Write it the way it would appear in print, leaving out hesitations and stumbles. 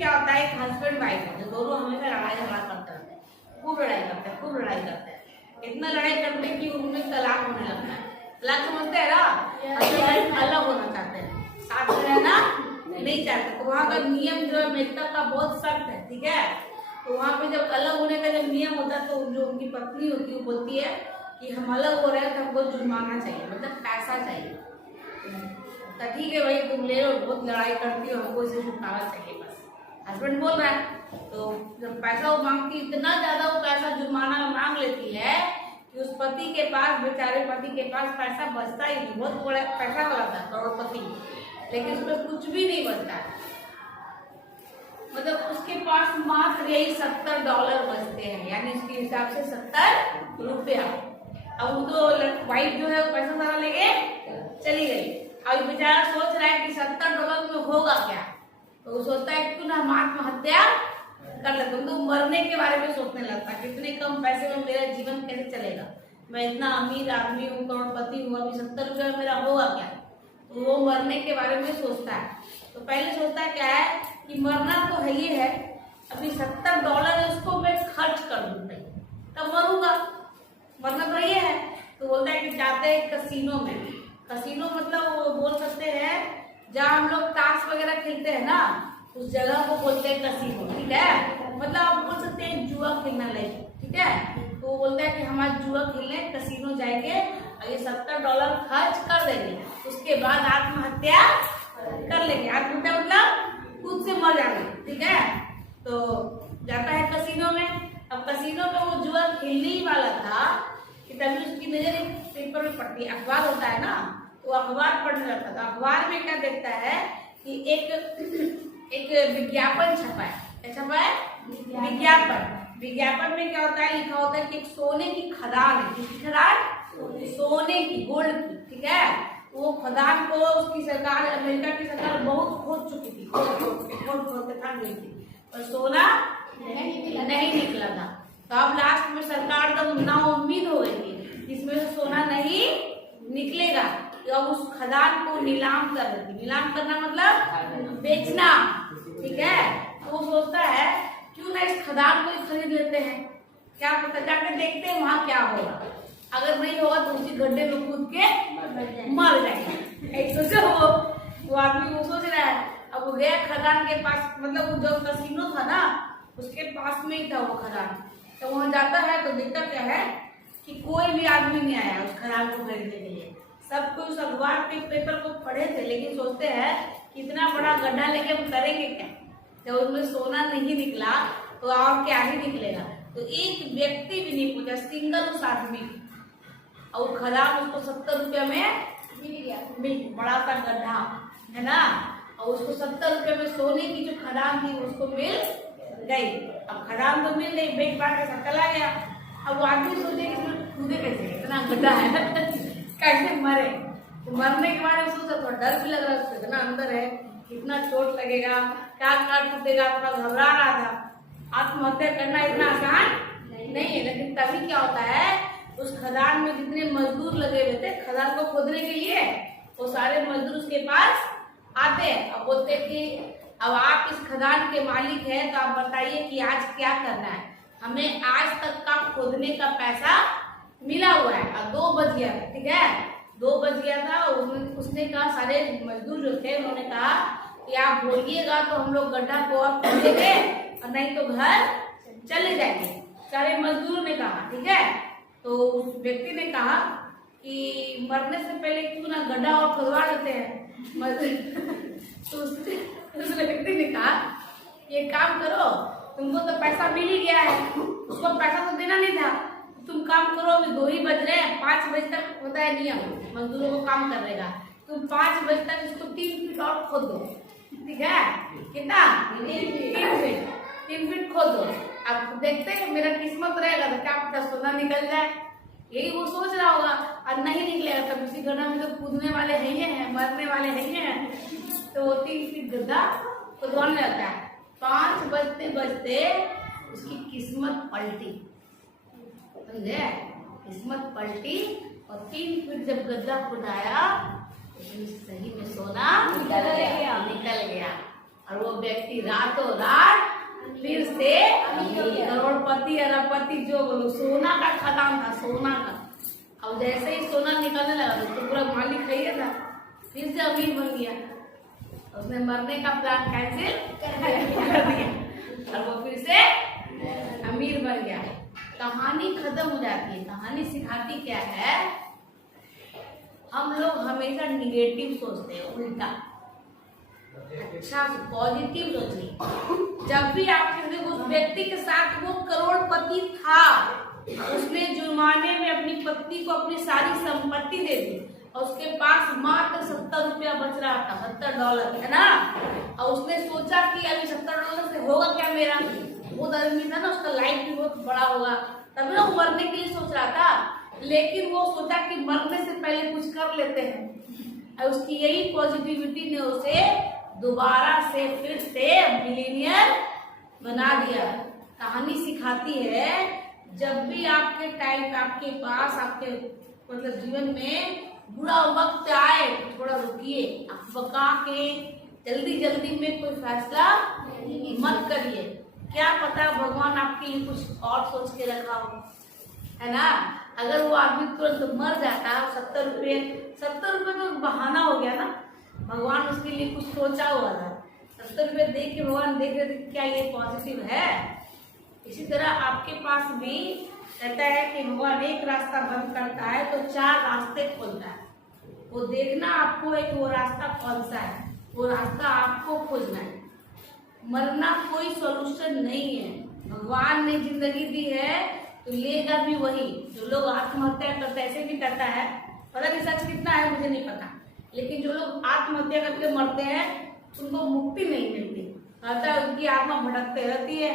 क्या होता है, एक हस्बैंड वाइफ है जो दोनों हमेशा लड़ाई झगड़ा करते रहते हैं, खूब लड़ाई करते हैं, खूब लड़ाई करते हैं। इतना लड़ाई करते हैं कि उनमें तलाक होने लगता है। तलाक समझते हैं ना, हस्बैंड अलग होना चाहते हैं, साथ में रहना नहीं चाहते। तो वहाँ का नियम जो है मेहता का बहुत सख्त है, ठीक है। तो वहाँ पे जब अलग होने का जब नियम होता है तो जो उनकी पत्नी होती है वो बोलती है कि हम अलग हो रहे हैं तो हमको जुर्माना चाहिए, मतलब पैसा चाहिए। तो ठीक है भाई तुम ले लो, बहुत लड़ाई करती हो, हमको इसे छुटकारा चाहिए बस। हस्बैंड बोल रहा है, तो जब पैसा वो मांगती, इतना ज्यादा वो पैसा जुर्माना मांग लेती है कि उस पति के पास, बेचारे पति के पास पैसा बचता ही नहीं। बहुत बड़ा पैसा वाला था, करोड़पति, लेकिन उसमें कुछ भी नहीं बचता है। मतलब उसके पास मात्र यही $70 बचते हैं, यानी उसके हिसाब से 70 रुपया। अब वो तो वाइफ जो है वो पैसा सारा लेके चली गई। अब बेचारा सोच रहा है कि $70 में होगा क्या, तो वो सोचता है क्यों ना हम आत्महत्या कर लेते। तो मरने के बारे में सोचने लगता है, कितने कम पैसे में मेरा जीवन कैसे चलेगा, मैं इतना अमीर आदमी हूँ, करोड़पति हूँ, अभी 70 रुपये मेरा होगा क्या। तो वो मरने के बारे में सोचता है। तो पहले सोचता है क्या है कि मरना तो है ही है, अभी $70 उसको मैं खर्च कर दूँ तब मरूंगा, मरना तो ये है। तो बोलता है कि जाते हैं कसिनो में। कसिनो मतलब वो बोल सकते हैं जहाँ हम लोग ताश वगैरह खेलते हैं ना, उस जगह को बोलते हैं कसिनो, ठीक है। मतलब आप बोल सकते हैं जुआ खेलना लाइक, ठीक है। तो वो बोलता है कि हम आज जुआ खेलने कसिनो जाएंगे और ये $70 खर्च कर देंगे, उसके बाद आत्महत्या कर लेंगे। आत्महत्या मतलब खुद से मर जाना, ठीक है। तो जाता है कसिनो में। अब कसिनो में वो जुआ खेलने ही वाला था कि तभी उसकी नजर एक पेपर में पड़ती है, अखबार होता है ना, तो अखबार पढ़ने लगता था। अखबार में क्या देखता है कि एक विज्ञापन छपा है। क्या छपा है? विज्ञापन। विज्ञापन में क्या होता है, लिखा होता है कि एक सोने की खदान है। किसकी खदान? सोने की, गोल्ड की, ठीक है। वो खदान को उसकी सरकार, अमेरिका की सरकार बहुत खोद चुकी थी, खोद के थक गई थी, और सोना नहीं निकला था। तो अब लास्ट में सरकार तो नाउम्मीद हो गई थी, इसमें से सोना नहीं निकलेगा, तो अब उस खदान को नीलाम कर देती। नीलाम करना मतलब बेचना, ठीक है। तो वो सोचता है क्यों ना इस खदान को ही खरीद लेते हैं, क्या पता जाकर देखते हैं वहां क्या होगा, अगर नहीं होगा तो उसी गड्ढे में कूद के मर जाएंगे। एक सोचो वो आदमी वो सोच रहा है। अब वो गया खदान के पास, मतलब वो जो कसिनो था ना उसके पास में ही था वो खदान। तो वहां जाता है तो देखता क्या है कि कोई भी आदमी नहीं आया उस खदान को खरीदने के लिए। सब कोई उस अखबार के पेपर को पढ़े थे, लेकिन सोचते हैं कि इतना बड़ा गड्ढा लेके हम करेंगे क्या, जब उसमें सोना नहीं निकला तो और क्या ही निकलेगा। तो एक व्यक्ति भी नहीं पूछा, सिंगल उस आदमी, और खदान उसको 70 रुपया में मिल गया। बड़ा सा गड्ढा है ना, और उसको 70 रुपये में सोने की जो खदान थी उसको मिल गई। अब खदान तो मिल गई, बेच बांट के सब चला गया। अब वो आदमी सोचे कि कूदे कैसे, इतना गड्ढा है कैसे मरे। तो मरने के बारे में सोचा, थोड़ा डर भी लग रहा है, इतना अंदर है, कितना चोट लगेगा, क्या काट टूटेगा, थोड़ा घबरा रहा था। आत्महत्या करना इतना आसान नहीं है। लेकिन तभी क्या होता है, उस खदान में जितने मजदूर लगे हुए थे खदान को खोदने के लिए, वो सारे मजदूर उसके पास आते हैं और बोलते हैं कि अब आप इस खदान के मालिक हैं, तो आप बताइए कि आज क्या करना है। हमें आज तक का खोदने का पैसा मिला हुआ है। और 2 बज गया, ठीक है, 2 बज गया था। उसने कहा, सारे मजदूर जो थे उन्होंने कहा कि आप बोलिएगा तो हम लोग गड्ढा को और खोदेंगे, और नहीं तो घर चले जाएंगे। सारे मजदूरों ने कहा, ठीक है। तो उस व्यक्ति ने कहा कि मरने से पहले क्यों ना गड्ढा और खुदवा लेते हैं। तो उस व्यक्ति ने कहा ये काम करो, तुमको तो पैसा मिल ही गया है, उसको पैसा तो देना नहीं था, तुम काम करो, अभी 2 ही बज रहे हैं, 5 बजे तक होता है नियम मजदूरों को काम कर देगा, तुम 5 बजे तक इसको 3 फीट और खोद दो, ठीक है। कितना? 3 फीट खोद दो। अब देखते हैं मेरा किस्मत रहेगा तो क्या पता सोना निकल जाए, यही वो सोच रहा होगा। और नहीं निकलेगा तब उसी गड्ढा में तो कूदने वाले हैं, मरने वाले हैं। तो वो 3 फीट गड्ढा खुदवाने लगता है। 5 बजते बजते उसकी किस्मत पलटी, समझे, किस्मत पलटी। और 3 फीट जब गड्ढा खुदाया तो सही में सोना निकल गया। और वो व्यक्ति रातों रात फिर से करोड़पति अरबपति जो बोलो, सोना का खदान था, सोना का। अब जैसे ही सोना निकलने लगा तो पूरा मालिक खाइए था, फिर से अमीर बन गया। उसने मरने का प्लान कैंसिल कर दिया और वो फिर से अमीर बन गया। कहानी खत्म हो जाती है। कहानी सिखाती क्या है, हम लोग हमेशा निगेटिव सोचते हैं, उल्टा। अच्छा, पॉजिटिव सोचिए। जब भी आप उस व्यक्ति के साथ वो करोड़पति था, उसने जुर्माने में अपनी पत्नी को अपनी सारी संपत्ति दे दी और उसके पास मात्र 70 रुपया बच रहा था, $70, है ना। और उसने सोचा कि अभी $70 से होगा क्या मेरा। वो आदमी था ना, उसका लाइफ भी बहुत बड़ा होगा, तभी ना वो मरने के लिए सोच रहा था। लेकिन वो सोचा कि मरने से पहले कुछ कर लेते हैं, और उसकी यही पॉजिटिविटी ने उसे दोबारा से फिर से मिलीनियर बना दिया। कहानी सिखाती है, जब भी आपके टाइम, आपके पास, आपके मतलब जीवन में बुरा वक्त आए, थोड़ा रुकिए, बका के जल्दी जल्दी में कोई फैसला मत करिए। क्या पता भगवान आपके लिए कुछ और सोच के रखा हो, है ना। अगर वो आदमी तुरंत मर जाता, 70 रुपये तो बहाना हो गया ना, भगवान उसके लिए कुछ सोचा हुआ था। 70 रुपये देख के भगवान देख रहे थे क्या ये पॉजिटिव है। इसी तरह आपके पास भी कहता है कि भगवान एक रास्ता बंद करता है तो 4 रास्ते खोलता है। वो देखना आपको है कि वो रास्ता कौन सा है, वो रास्ता आपको खोजना है। मरना कोई सोल्यूशन नहीं है। भगवान ने जिंदगी दी है तो लेगा भी वही। जो लोग आत्महत्या करते ऐसे भी करता है, पता नहीं सच कितना है मुझे नहीं पता, लेकिन जो लोग आत्महत्या करके मरते हैं उनको मुक्ति नहीं मिलती, अतः उनकी आत्मा भटकते रहती है।